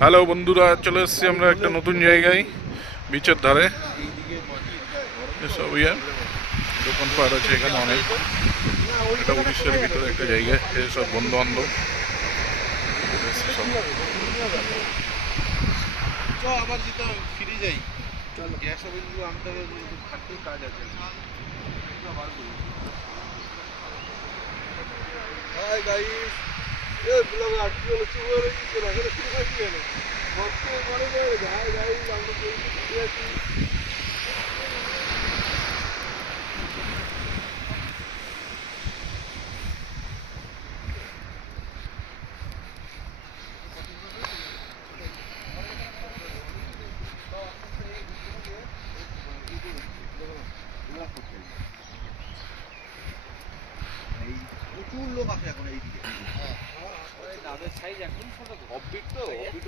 Hello বন্ধুরা, চলে এসেছি আমরা একটা নতুন জায়গায়, বিচের ধারে। সব দোকানপাট আছে এখানে অনেক। এটা উড়িষ্যার ভিতরে একটা জায়গা, সব বন্ধু বান্ধব আবার যেতে ফিরে যাই। গ্যাস ওভেনগুলো আনতে হবে, থাকতেও কাজ আছে। হাই গাইস, এই ব্লগ আটকে শুরু হয়ে গেছে না, এটা শুরু হয়ে গেল। কত বড় বড় হাই গাইস, আমরা ফিরে আছি। প্রচুর লোক আছে এখন এইদিকে। ডাবের সাইজ এখন ছোট, তো অব্বিট তো অব্বিট